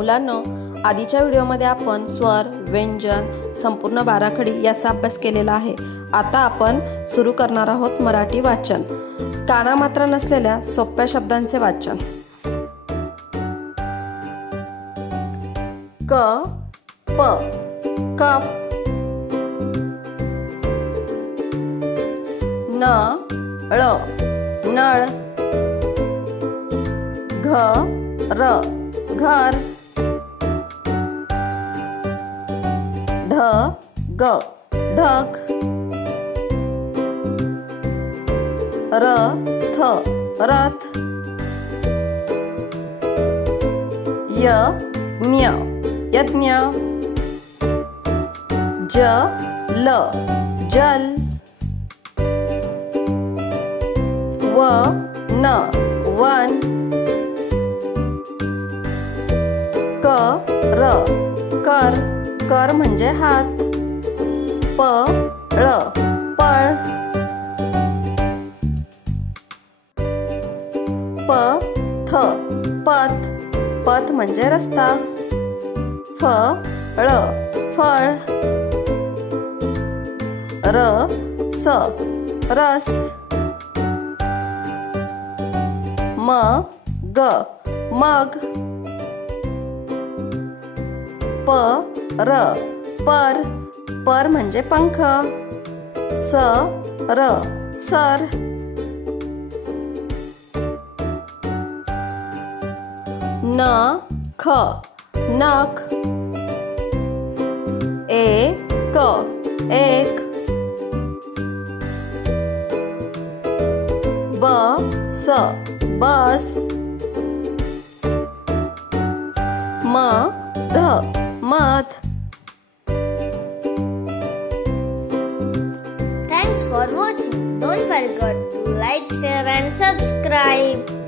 मुलांनो, आधीच्या व्हिडिओमध्ये आपण स्वर, व्यंजन, संपूर्ण बाराखडी याचा अभ्यास केलेला आहे। आता आपण सुरू करणार आहोत मराठी वाचन। कानामात्रा नसलेल्या सोप्या शब्दांचे वाचन। क प कप, न ळ नळ, घ र घर, ढ ग ढग, र थ रथ, य ज्ञ यज्ञ, ज ल जल, व न वन, क र कर, कर म्हणजे हात, प ळ पळ, प थ पथ, पथ म्हणजे रस्ता, फ ळ फळ, र स रस, म ग मग, प र पर, पर म्हणजे पंख, स र सर, न ख नख, एक एक, ब स बस, म ध मध। Thanks for watching. Don't forget to like, share and subscribe.